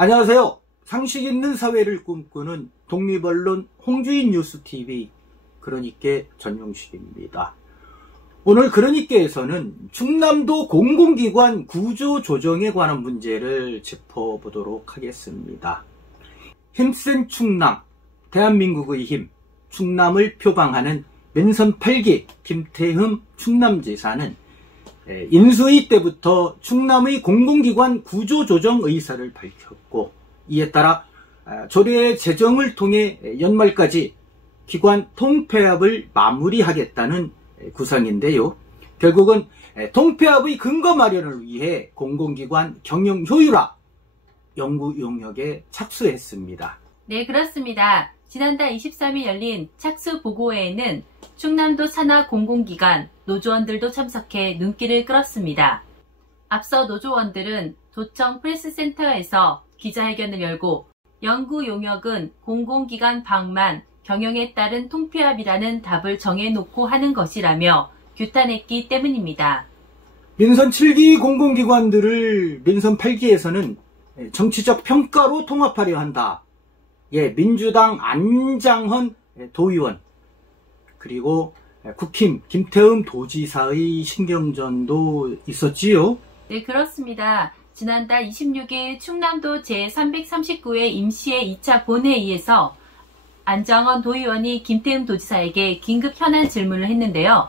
안녕하세요. 상식 있는 사회를 꿈꾸는 독립언론 홍주인 뉴스TV 그러니께 전용식입니다. 오늘 그러니께에서는 충남도 공공기관 구조조정에 관한 문제를 짚어보도록 하겠습니다. 힘센 충남, 대한민국의 힘, 충남을 표방하는 민선 8기 김태흠 충남지사는 인수위 때부터 충남의 공공기관 구조조정 의사를 밝혔고, 이에 따라 조례 제정을 통해 연말까지 기관 통폐합을 마무리하겠다는 구상인데요. 결국은 통폐합의 근거 마련을 위해 공공기관 경영 효율화 연구 용역에 착수했습니다. 네, 그렇습니다. 지난달 23일 열린 착수 보고회에는 충남도 산하 공공기관 노조원들도 참석해 눈길을 끌었습니다. 앞서 노조원들은 도청 프레스센터에서 기자회견을 열고 연구 용역은 공공기관 방만 경영에 따른 통폐합이라는 답을 정해놓고 하는 것이라며 규탄했기 때문입니다. 민선 7기 공공기관들을 민선 8기에서는 정치적 평가로 통합하려 한다. 민주당 안장헌 도의원, 그리고 국힘 김태흠 도지사의 신경전도 있었지요. 네, 그렇습니다. 지난달 26일 충남도 제339회 임시회 2차 본회의에서 안장헌 도의원이 김태흠 도지사에게 긴급 현안 질문을 했는데요.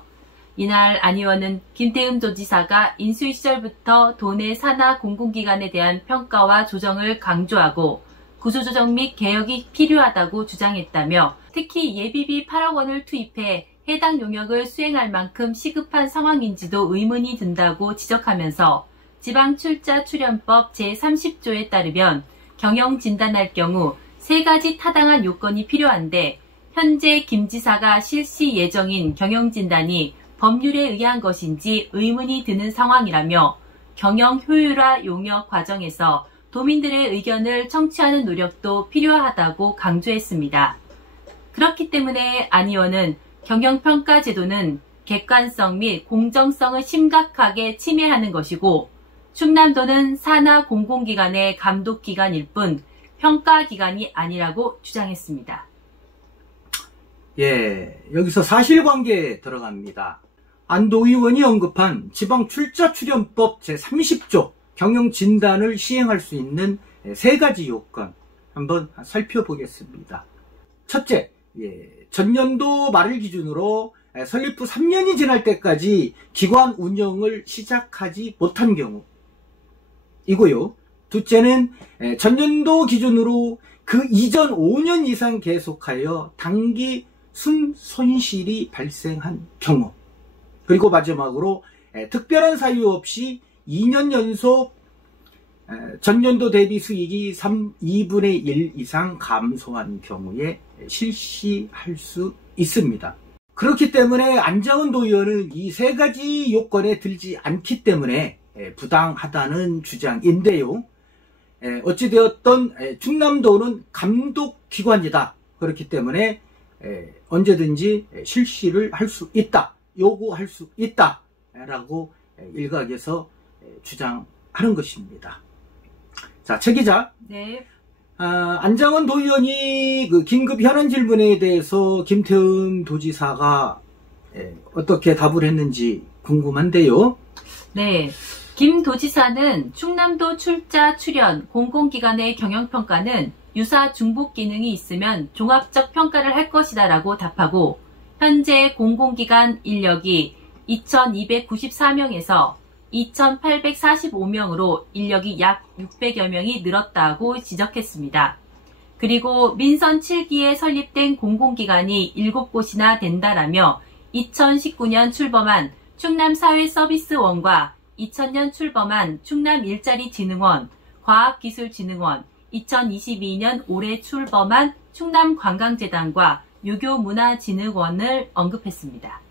이날 안 의원은 김태흠 도지사가 인수위 시절부터 도내 산하 공공기관에 대한 평가와 조정을 강조하고 구조조정 및 개혁이 필요하다고 주장했다며, 특히 예비비 8억 원을 투입해 해당 용역을 수행할 만큼 시급한 상황인지도 의문이 든다고 지적하면서 지방출자출연법 제30조에 따르면 경영진단할 경우 3가지 타당한 요건이 필요한데, 현재 김 지사가 실시 예정인 경영진단이 법률에 의한 것인지 의문이 드는 상황이라며, 경영 효율화 용역 과정에서 도민들의 의견을 청취하는 노력도 필요하다고 강조했습니다. 그렇기 때문에 안 의원은 경영평가 제도는 객관성 및 공정성을 심각하게 침해하는 것이고, 충남도는 산하 공공기관의 감독기관일 뿐 평가기관이 아니라고 주장했습니다. 여기서 사실관계에 들어갑니다. 안도 의원이 언급한 지방출자출연법 제30조 경영진단을 시행할 수 있는 3가지 요건 한번 살펴보겠습니다. 첫째, 전년도 말을 기준으로 설립 후 3년이 지날 때까지 기관 운영을 시작하지 못한 경우 이고요. 둘째는 전년도 기준으로 그 이전 5년 이상 계속하여 단기 순손실이 발생한 경우, 그리고 마지막으로 특별한 사유 없이 2년 연속 전년도 대비 수익이 2분의 1 이상 감소한 경우에 실시할 수 있습니다. 그렇기 때문에 안장헌 도의원은 이 3가지 요건에 들지 않기 때문에 부당하다는 주장인데요. 어찌되었던 충남도는 감독기관이다. 그렇기 때문에 언제든지 실시를 할 수 있다, 요구할 수 있다 라고 일각에서 주장하는 것입니다. 자, 최 기자. 네. 안장헌 도의원이 그 긴급 현안 질문에 대해서 김태흠 도지사가 어떻게 답을 했는지 궁금한데요. 네. 김 도지사는 충남도 출자 출연 공공기관의 경영평가는 유사 중복 기능이 있으면 종합적 평가를 할 것이다 라고 답하고, 현재 공공기관 인력이 2294명에서 2845명으로 인력이 약 600여 명이 늘었다고 지적했습니다. 그리고 민선 7기에 설립된 공공기관이 7곳이나 된다라며 2019년 출범한 충남사회서비스원과 2000년 출범한 충남일자리진흥원, 과학기술진흥원, 2022년 올해 출범한 충남관광재단과 유교문화진흥원을 언급했습니다.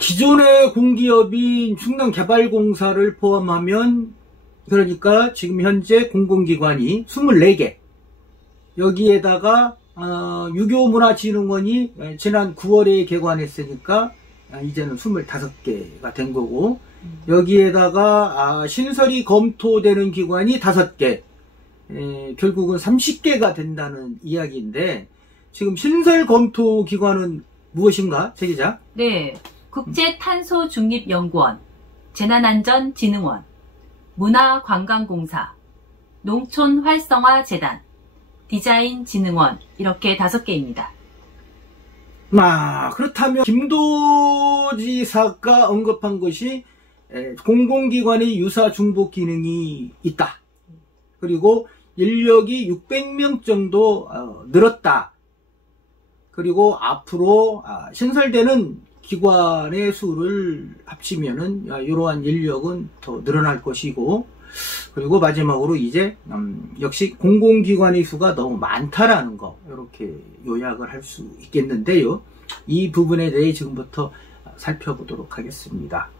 기존의 공기업인 충남개발공사를 포함하면, 그러니까 지금 현재 공공기관이 24개, 여기에다가 유교문화진흥원이 지난 9월에 개관했으니까 이제는 25개가 된 거고, 여기에다가 신설이 검토되는 기관이 5개, 결국은 30개가 된다는 이야기인데, 지금 신설 검토 기관은 무엇인가, 제 기자? 네, 국제탄소중립연구원, 재난안전진흥원, 문화관광공사, 농촌활성화재단, 디자인진흥원, 이렇게 5개입니다. 그렇다면 김도지사가 언급한 것이 공공기관의 유사 중복 기능이 있다. 그리고 인력이 600명 정도 늘었다. 그리고 앞으로 신설되는 기관의 수를 합치면은 이러한 인력은 더 늘어날 것이고, 그리고 마지막으로 이제 역시 공공기관의 수가 너무 많다라는 거, 이렇게 요약을 할 수 있겠는데요. 이 부분에 대해 지금부터 살펴보도록 하겠습니다.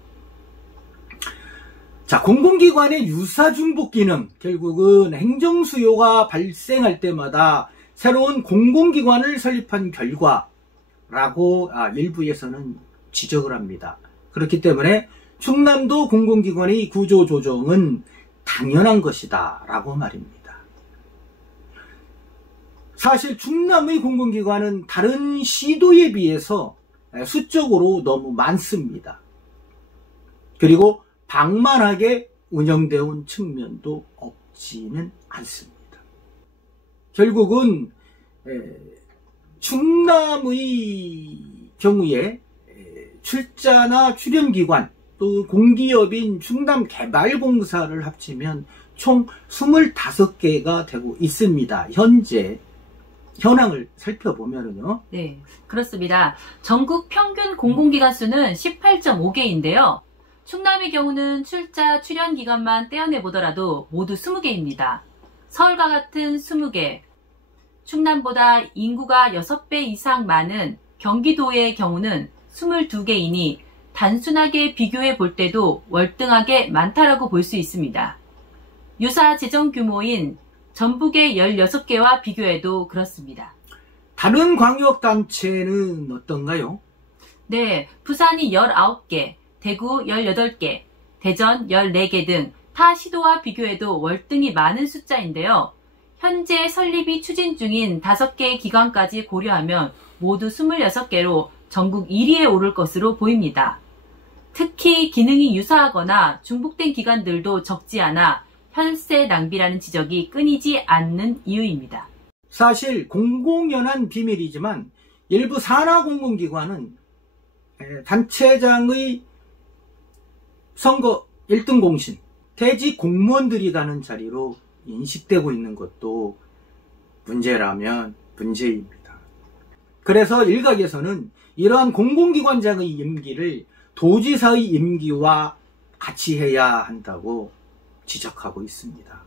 자, 공공기관의 유사중복 기능, 결국은 행정수요가 발생할 때마다 새로운 공공기관을 설립한 결과라고 일부에서는 지적을 합니다. 그렇기 때문에 충남도 공공기관의 구조조정은 당연한 것이다 라고 말입니다. 사실 충남의 공공기관은 다른 시도에 비해서 수적으로 너무 많습니다. 그리고 방만하게 운영되어 온 측면도 없지는 않습니다. 결국은 충남의 경우에 출자나 출연기관, 또 공기업인 충남개발공사를 합치면 총 25개가 되고 있습니다. 현재 현황을 살펴보면요. 네, 그렇습니다. 전국 평균 공공기관 수는 18.5개인데요. 충남의 경우는 출자, 출연기관만 떼어내보더라도 모두 20개입니다. 서울과 같은 20개, 충남보다 인구가 6배 이상 많은 경기도의 경우는 22개이니 단순하게 비교해 볼 때도 월등하게 많다라고 볼 수 있습니다. 유사 재정 규모인 전북의 16개와 비교해도 그렇습니다. 다른 광역단체는 어떤가요? 네, 부산이 19개, 대구 18개, 대전 14개 등 타 시도와 비교해도 월등히 많은 숫자인데요. 현재 설립이 추진 중인 5개의 기관까지 고려하면 모두 26개로 전국 1위에 오를 것으로 보입니다. 특히 기능이 유사하거나 중복된 기관들도 적지 않아 혈세 낭비라는 지적이 끊이지 않는 이유입니다. 사실 공공연한 비밀이지만 일부 산하 공공기관은 단체장의 선거 1등 공신, 대직 공무원들이 가는 자리로 인식되고 있는 것도 문제라면 문제입니다. 그래서 일각에서는 이러한 공공기관장의 임기를 도지사의 임기와 같이 해야 한다고 지적하고 있습니다.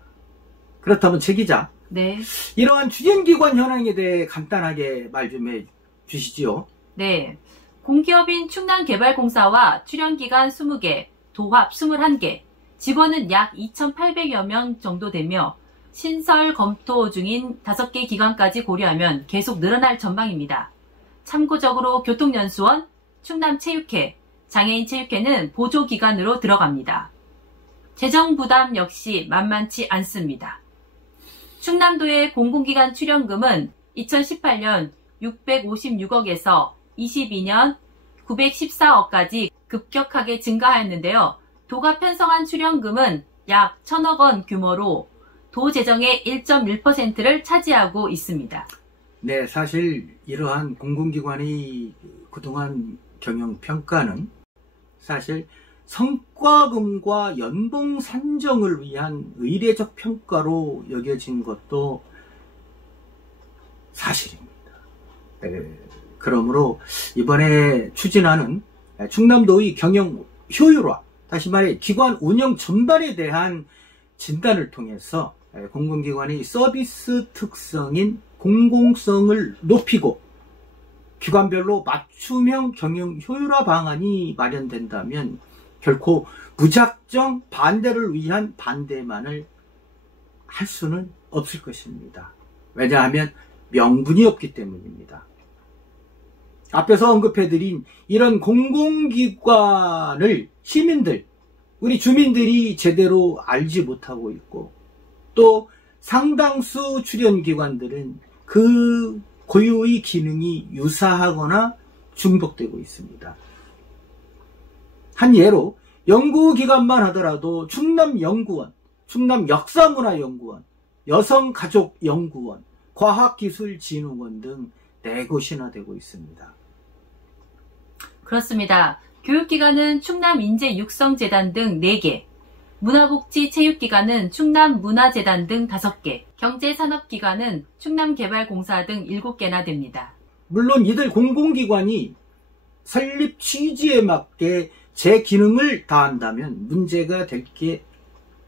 그렇다면 최 기자, 네. 이러한 추진기관 현황에 대해 간단하게 말 좀 해주시지요. 네. 공기업인 충남개발공사와 출연기관 20개, 도합 21개, 직원은 약 2,800여 명 정도 되며 신설 검토 중인 5개 기관까지 고려하면 계속 늘어날 전망입니다. 참고적으로 교통연수원, 충남체육회, 장애인체육회는 보조기관으로 들어갑니다. 재정 부담 역시 만만치 않습니다. 충남도의 공공기관 출연금은 2018년 656억에서 22년 914억까지 급격하게 증가하였는데요. 도가 편성한 출연금은 약 1,000억 원 규모로 도 재정의 1.1%를 차지하고 있습니다. 네, 사실 이러한 공공기관의 그동안 경영평가는 사실 성과금과 연봉 산정을 위한 의례적 평가로 여겨진 것도 사실입니다. 그러므로 이번에 추진하는 충남도의 경영 효율화, 다시 말해 기관 운영 전반에 대한 진단을 통해서 공공기관의 서비스 특성인 공공성을 높이고 기관별로 맞춤형 경영 효율화 방안이 마련된다면 결코 무작정 반대를 위한 반대만을 할 수는 없을 것입니다. 왜냐하면 명분이 없기 때문입니다. 앞에서 언급해드린 이런 공공기관을 시민들, 우리 주민들이 제대로 알지 못하고 있고, 또 상당수 출연기관들은 그 고유의 기능이 유사하거나 중복되고 있습니다. 한 예로 연구기관만 하더라도 충남연구원, 충남역사문화연구원, 여성가족연구원, 과학기술진흥원 등 4곳이나 되고 있습니다. 그렇습니다. 교육기관은 충남인재육성재단 등 4개, 문화복지체육기관은 충남문화재단 등 5개, 경제산업기관은 충남개발공사 등 7개나 됩니다. 물론 이들 공공기관이 설립 취지에 맞게 제 기능을 다한다면 문제가 될 게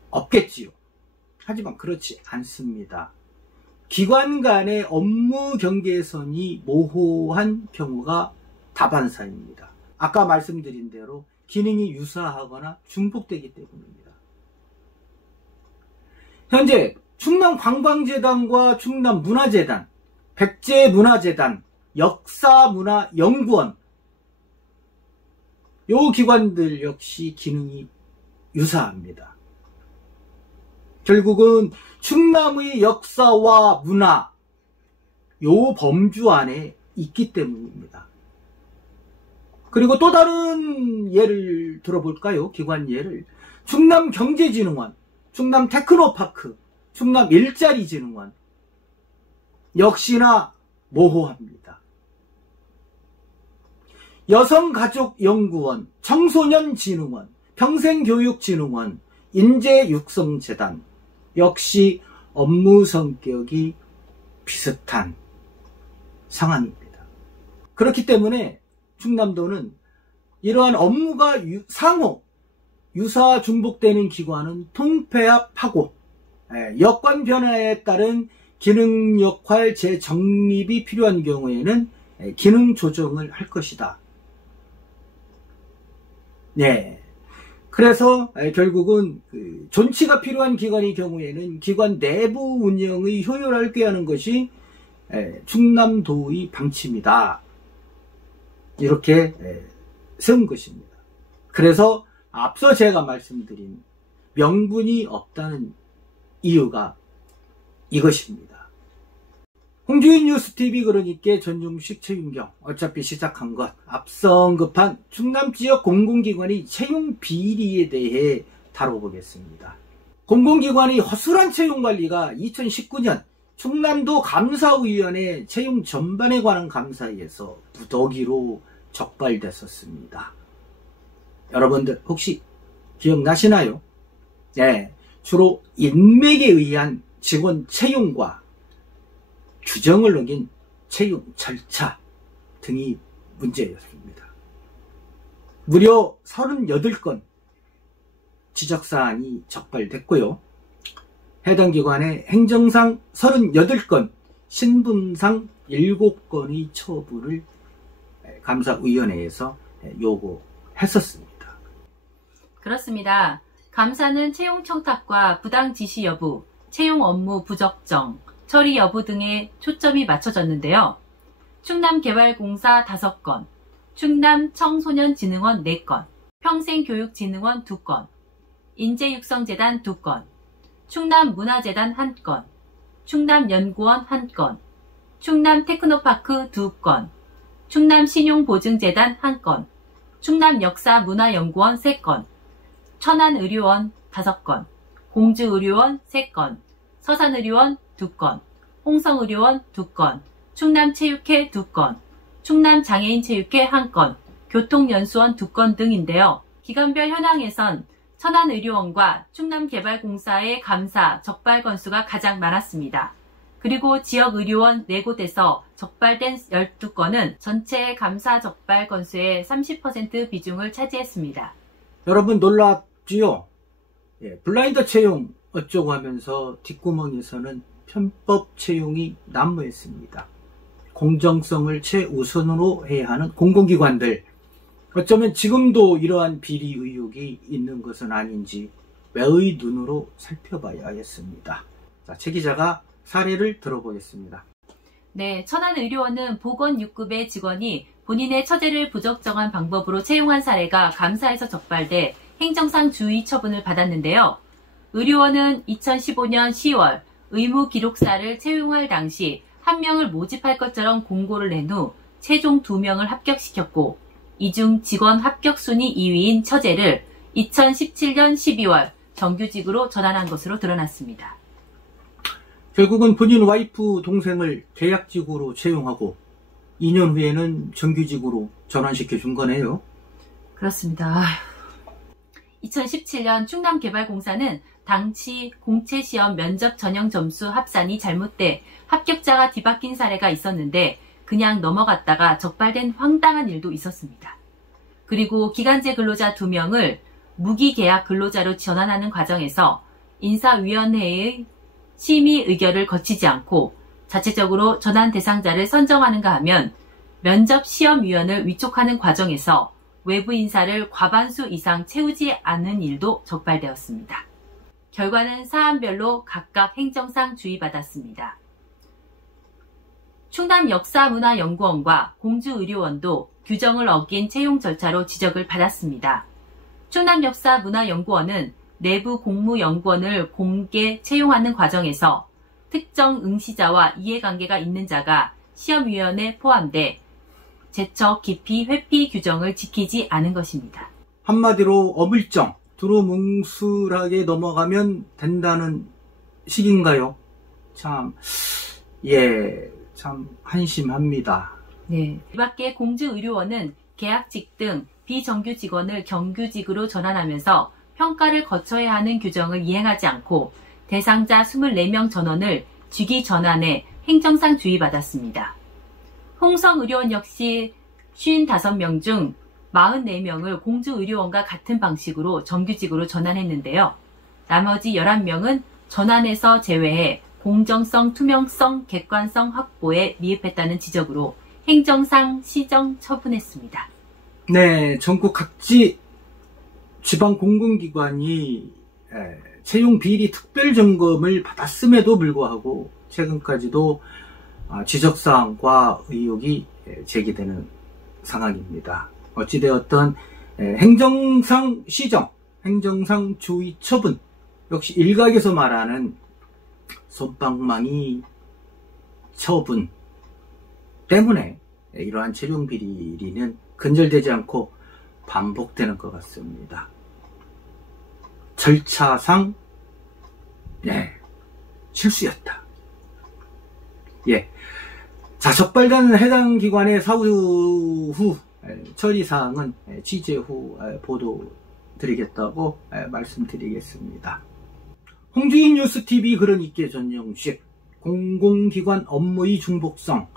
없겠지요. 하지만 그렇지 않습니다. 기관 간의 업무 경계선이 모호한 경우가 다반사입니다. 아까 말씀드린 대로 기능이 유사하거나 중복되기 때문입니다. 현재 충남관광재단과 충남문화재단, 백제문화재단, 역사문화연구원 요 기관들 역시 기능이 유사합니다. 결국은 충남의 역사와 문화 요 범주 안에 있기 때문입니다. 그리고 또 다른 예를 들어볼까요? 기관 예를. 충남경제진흥원, 충남테크노파크, 충남일자리진흥원 역시나 모호합니다. 여성가족연구원, 청소년진흥원, 평생교육진흥원, 인재육성재단 역시 업무 성격이 비슷한 상황입니다. 그렇기 때문에 충남도는 이러한 업무가 상호 유사 중복되는 기관은 통폐합하고 여건 변화에 따른 기능 역할 재정립이 필요한 경우에는 기능 조정을 할 것이다. 네. 그래서 결국은 존치가 필요한 기관의 경우에는 기관 내부 운영의 효율화를 꾀하는 것이 충남도의 방침이다. 이렇게 세운 것입니다. 그래서 앞서 제가 말씀드린 명분이 없다는 이유가 이것입니다. 홍주인 뉴스TV 그러니까 전용식 채용경 어차피 시작한 것 앞서 언급한 충남지역 공공기관의 채용 비리에 대해 다뤄보겠습니다. 공공기관의 허술한 채용관리가 2019년 충남도 감사위원회 채용 전반에 관한 감사에서 무더기로 적발됐었습니다. 여러분들 혹시 기억나시나요? 네, 주로 인맥에 의한 직원 채용과 규정을 어긴 채용 절차 등이 문제였습니다. 무려 38건 지적사항이 적발됐고요. 해당 기관의 행정상 38건, 신분상 7건의 처분을 감사위원회에서 요구했었습니다. 그렇습니다. 감사는 채용 청탁과 부당 지시 여부, 채용 업무 부적정, 처리 여부 등에 초점이 맞춰졌는데요. 충남개발공사 5건, 충남청소년진흥원 4건, 평생교육진흥원 2건, 인재육성재단 2건, 충남문화재단 1건, 충남연구원 1건, 충남테크노파크 2건, 충남신용보증재단 1건, 충남역사문화연구원 3건, 천안의료원 5건, 공주의료원 3건, 서산의료원 2건, 홍성의료원 2건, 충남체육회 2건, 충남장애인체육회 1건, 교통연수원 2건 등인데요. 기관별 현황에선 천안의료원과 충남개발공사의 감사, 적발 건수가 가장 많았습니다. 그리고 지역의료원 4곳에서 적발된 12건은 전체 감사 적발 건수의 30% 비중을 차지했습니다. 여러분 놀랍지요? 블라인드 채용 어쩌고 하면서 뒷구멍에서는 편법 채용이 난무했습니다. 공정성을 최우선으로 해야 하는 공공기관들, 어쩌면 지금도 이러한 비리 의혹이 있는 것은 아닌지 매의 눈으로 살펴봐야겠습니다. 자, 최 기자가 사례를 들어보겠습니다. 네, 천안의료원은 보건 6급의 직원이 본인의 처제를 부적정한 방법으로 채용한 사례가 감사에서 적발돼 행정상 주의 처분을 받았는데요. 의료원은 2015년 10월 의무 기록사를 채용할 당시 1명을 모집할 것처럼 공고를 낸 후 최종 2명을 합격시켰고, 이 중 직원 합격 순위 2위인 처제를 2017년 12월 정규직으로 전환한 것으로 드러났습니다. 결국은 본인 와이프 동생을 계약직으로 채용하고 2년 후에는 정규직으로 전환시켜 준 거네요. 그렇습니다. 2017년 충남개발공사는 당시 공채시험 면접 전형 점수 합산이 잘못돼 합격자가 뒤바뀐 사례가 있었는데 그냥 넘어갔다가 적발된 황당한 일도 있었습니다. 그리고 기간제 근로자 2명을 무기계약 근로자로 전환하는 과정에서 인사위원회의 심의 의결을 거치지 않고 자체적으로 전환 대상자를 선정하는가 하면 면접시험위원을 위촉하는 과정에서 외부 인사를 과반수 이상 채우지 않은 일도 적발되었습니다. 결과는 사안별로 각각 행정상 주의받았습니다. 충남역사문화연구원과 공주의료원도 규정을 어긴 채용 절차로 지적을 받았습니다. 충남역사문화연구원은 내부 공무연구원을 공개 채용하는 과정에서 특정 응시자와 이해관계가 있는 자가 시험위원에 포함돼 제척, 기피, 회피 규정을 지키지 않은 것입니다. 한마디로 어물쩡, 두루뭉술하게 넘어가면 된다는 식인가요? 참 한심합니다. 네. 이 밖에 공주의료원은 계약직 등 비정규 직원을 정규직으로 전환하면서 평가를 거쳐야 하는 규정을 이행하지 않고 대상자 24명 전원을 직위 전환해 행정상 주의받았습니다. 홍성의료원 역시 55명 중 44명을 공주의료원과 같은 방식으로 정규직으로 전환했는데요. 나머지 11명은 전환에서 제외해 공정성, 투명성, 객관성 확보에 미흡했다는 지적으로 행정상 시정 처분했습니다. 네, 전국 각지 지방 공공기관이 채용 비리 특별 점검을 받았음에도 불구하고 최근까지도 지적사항과 의혹이 제기되는 상황입니다. 어찌되었던 행정상 시정, 행정상 주의 처분, 역시 일각에서 말하는 솜방망이 처분 때문에 이러한 채용 비리는 근절되지 않고 반복되는 것 같습니다. 절차상 실수였다. 자, 적발된 해당 기관의 사후 후 처리사항은 취재 후 보도 드리겠다고 말씀드리겠습니다. 홍주인 뉴스TV 그러니께 전영식 공공기관 업무의 중복성,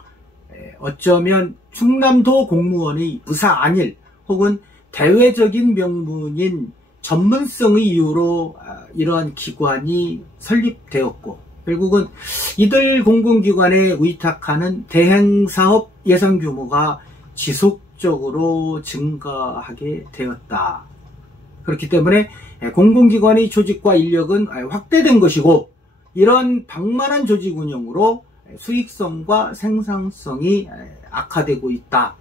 어쩌면 충남도 공무원의 무사안일 혹은 대외적인 명분인 전문성의 이유로 이러한 기관이 설립되었고 결국은 이들 공공기관에 위탁하는 대행사업 예산 규모가 지속적으로 증가하게 되었다. 그렇기 때문에 공공기관의 조직과 인력은 확대된 것이고 이런 방만한 조직 운영으로 수익성과 생산성이 악화되고 있다.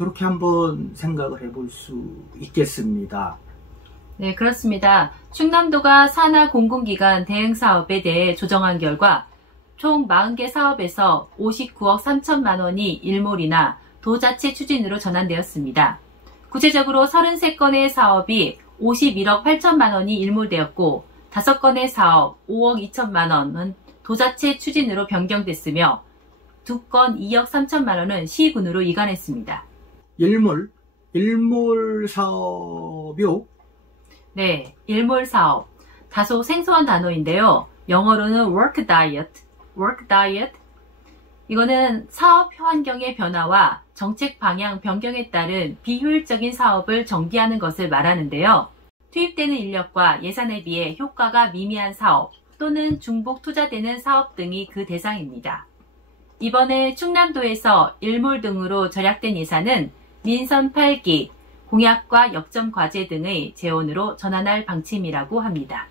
이렇게 한번 생각을 해볼 수 있겠습니다. 네, 그렇습니다. 충남도가 산하 공공기관 대행사업에 대해 조정한 결과 총 40개 사업에서 59억 3천만 원이 일몰이나 도 자체 추진으로 전환되었습니다. 구체적으로 33건의 사업이 51억 8천만 원이 일몰되었고 5건의 사업 5억 2천만 원은 도자체 추진으로 변경됐으며 2건 2억 3천만 원은 시군으로 이관했습니다. 일몰 사업이요? 네, 일몰 사업. 다소 생소한 단어인데요. 영어로는 work diet. 이거는 사업 환경의 변화와 정책 방향 변경에 따른 비효율적인 사업을 정비하는 것을 말하는데요. 투입되는 인력과 예산에 비해 효과가 미미한 사업 또는 중복 투자되는 사업 등이 그 대상입니다. 이번에 충남도에서 일몰 등으로 절약된 예산은 민선 8기, 공약과 역점 과제 등의 재원으로 전환할 방침이라고 합니다.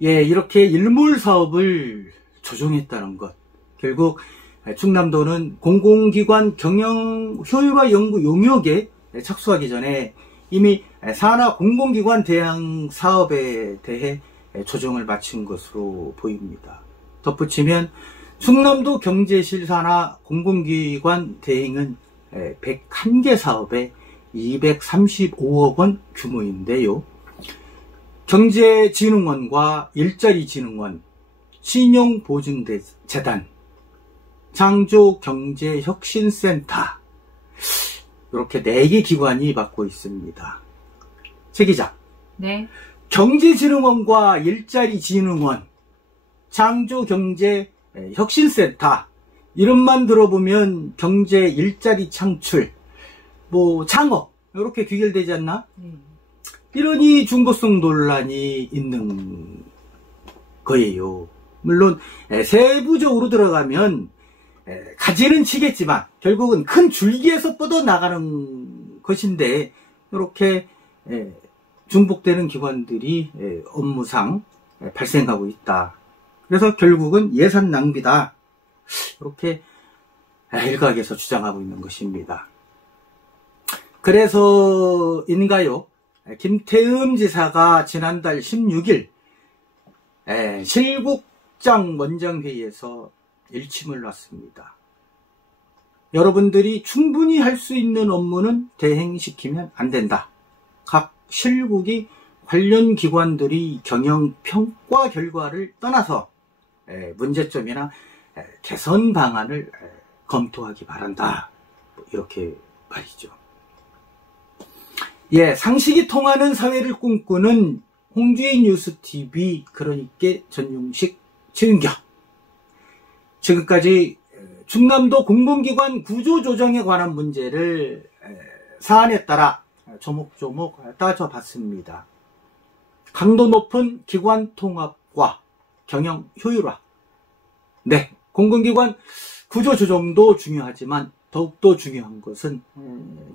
이렇게 일몰 사업을 조정했다는 것. 결국 충남도는 공공기관 경영 효율화 연구 용역에 착수하기 전에 이미 산하 공공기관 대항 사업에 대해 조정을 마친 것으로 보입니다. 덧붙이면 충남도 경제실 산하 공공기관 대행은 101개 사업에 235억 원 규모인데요. 경제진흥원과 일자리진흥원, 신용보증재단, 창조경제혁신센터 이렇게 4개 기관이 맡고 있습니다. 최 기자. 네. 경제진흥원과 일자리진흥원, 창조경제혁신센터 이름만 들어보면 경제, 일자리 창출, 창업 이렇게 귀결되지 않나? 이러니 중보성 논란이 있는 거예요. 물론 세부적으로 들어가면 가지는 치겠지만 결국은 큰 줄기에서 뻗어나가는 것인데 이렇게 중복되는 기관들이 업무상 발생하고 있다. 그래서 결국은 예산 낭비다. 이렇게 일각에서 주장하고 있는 것입니다. 그래서인가요? 김태흠 지사가 지난달 16일 실국장 원장회의에서 일침을 놨습니다. 여러분들이 충분히 할 수 있는 업무는 대행시키면 안 된다. 각 실국이 관련 기관들이 경영평가 결과를 떠나서 문제점이나 개선 방안을 검토하기 바란다. 이렇게 말이죠. 상식이 통하는 사회를 꿈꾸는 홍주희 뉴스TV 그러니까 전용식 최윤경. 지금까지 충남도 공공기관 구조조정에 관한 문제를 사안에 따라 조목조목 따져봤습니다. 강도 높은 기관 통합과 경영 효율화. 공공기관 구조조정도 중요하지만 더욱더 중요한 것은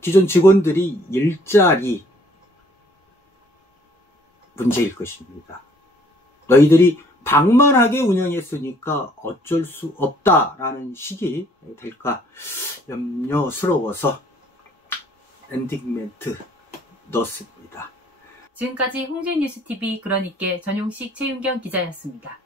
기존 직원들이 일자리 문제일 것입니다. 너희들이 방만하게 운영했으니까 어쩔 수 없다라는 식이 될까 염려스러워서 엔딩 멘트 넣었습니다. 지금까지 홍주희 뉴스TV 그러니까 전용식 최윤경 기자였습니다.